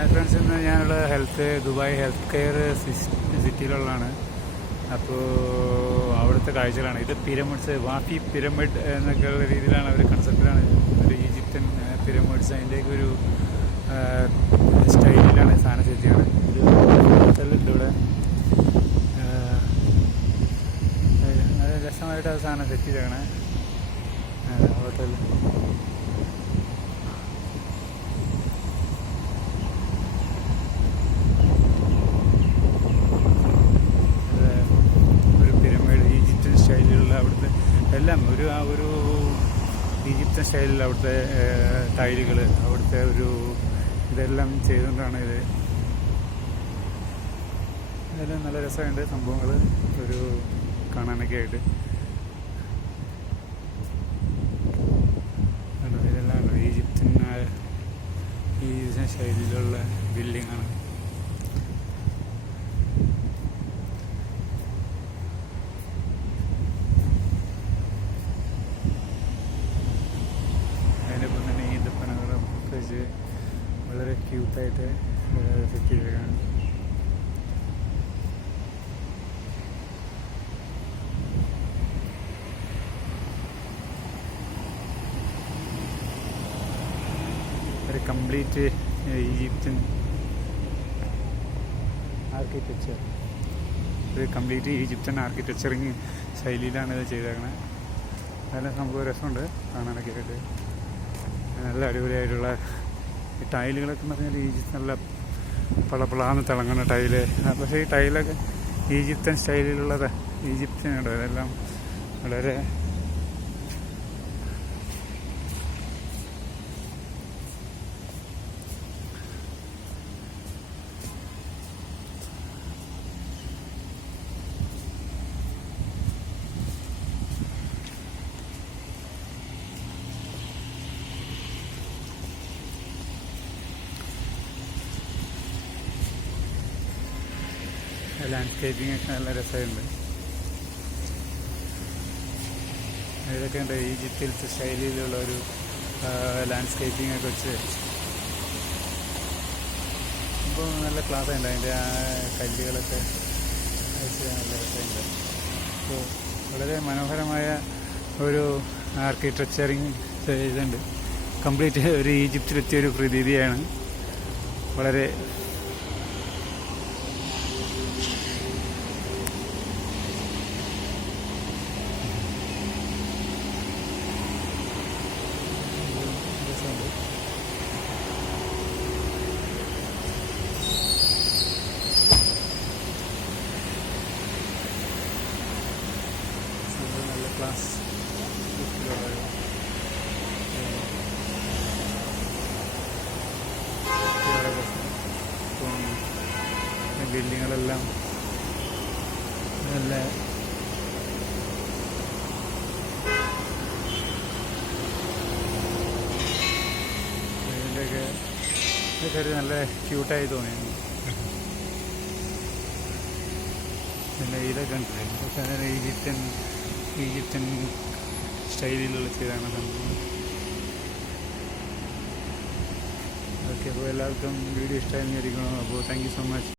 Hi friends ഇന്ന് ഞാനുള്ള health Dubai health care സിറ്റിയിലുള്ളതാണ് അപ്പോൾ അവിടുത്തെ കാഴ്ചകളാണ്. ഇത് പിരമിഡ്സ് വാഫി പിരമിഡ് എന്നൊക്കെയുള്ള രീതിയിലാണ് അവർ കൺസെപ്റ്റിലാണ് ഒരു ഈജിപ്തൻ പിരമിഡ്സ് അതിന്റെയൊക്കെ ഒരു സ്റ്റൈലിലാണ് സാധനം സെറ്റ് ചെയ്യണത് ഒരു ഹോട്ടലുണ്ട് ഇവിടെ രസമായിട്ട് ആ സാധനം സെറ്റ് ചെയ്തേക്കണേ. ഹോട്ടൽ ഒരു പിരമിഡ് ഈജിപ്ഷ്യൻ സ്റ്റൈലിലുള്ള അവിടുത്തെ എല്ലാം ഒരു ആ ഒരു ഈജിപ്ഷ്യൻ സ്റ്റൈലിൽ അവിടുത്തെ ടൈലുകൾ അവിടുത്തെ ഒരു ഇതെല്ലാം ചെയ്തുകൊണ്ടാണ് ഇത്. ഇതെല്ലാം നല്ല രസമുണ്ട് സംഭവങ്ങൾ ഒരു കാണാനൊക്കെ ആയിട്ട്. ഇതെല്ലാം ഈജിപ്തിൻ ഈജിപ്തൻ ശൈലിയിലുള്ള ബിൽഡിംഗ് വെച്ച് വളരെ ക്യൂട്ടായിട്ട് സെറ്റ് ചെയ്തിരിക്കുകയാണ് ഒരു കംപ്ലീറ്റ് ഈജിപ്ഷ്യൻ ആർക്കിടെക്ചർ ഒരു കംപ്ലീറ്റ് ഈജിപ്ഷ്യൻ ആർക്കിടെക്ചറിങ് ശൈലിയിലാണ് ഇത് ചെയ്തേക്കണത് അതെല്ലാം നമുക്ക് രസമുണ്ട് കാണാനൊക്കെ ആയിട്ട് നല്ല അടിപൊളിയായിട്ടുള്ള ഈ ടൈലുകളൊക്കെ എന്ന് പറഞ്ഞാൽ ഈജിപ്ത് നല്ല പളപ്പളാന്ന് തിളങ്ങുന്ന ടൈൽ. പക്ഷേ ഈ ടൈലൊക്കെ ഈജിപ്തൻ സ്റ്റൈലിലുള്ളത് ഈജിപ്തിനുണ്ട് അതെല്ലാം വളരെ ലാൻഡ്സ്കേപ്പിംഗ് ഒക്കെ നല്ല രസമുണ്ട് ഇതൊക്കെ ഉണ്ട് ഈജിപ്തിലത്തെ ശൈലിയിലുള്ള ഒരു ലാൻഡ്സ്കേപ്പിംഗ് ഒക്കെ വെച്ച്. അപ്പോൾ നല്ല ക്ലാസ് ഉണ്ട് അതിന്റെ ആ കല്ലുകളൊക്കെ വെച്ച് നല്ല രസമുണ്ട് അപ്പോൾ വളരെ മനോഹരമായ ഒരു ആർക്കിടെക്ചറിങ് ഇതുണ്ട്. കംപ്ലീറ്റ് ഒരു ഈജിപ്തിലെത്തിയ ഒരു പ്രതീതിയാണ്. വളരെ രസമുണ്ട് ക്ലാസ് ബിൽഡിങ്ങുകളെല്ലാം നല്ല ഇതിന്റെയൊക്കെ ഇതൊക്കെ നല്ല ക്യൂട്ടായി തോന്നി പിന്നെ ഇതൊക്കെ ഉണ്ട് പക്ഷേ അങ്ങനെ ഈജിപ്ഷ്യൻ ഈജിപ്ഷ്യൻ സ്റ്റൈലിലുള്ള ചെയ്താണ് സംഭവം ഓക്കെ അപ്പോൾ എല്ലാവർക്കും വീഡിയോ ഇഷ്ടമായിരിക്കണം അപ്പോൾ താങ്ക് യു സോ മച്ച്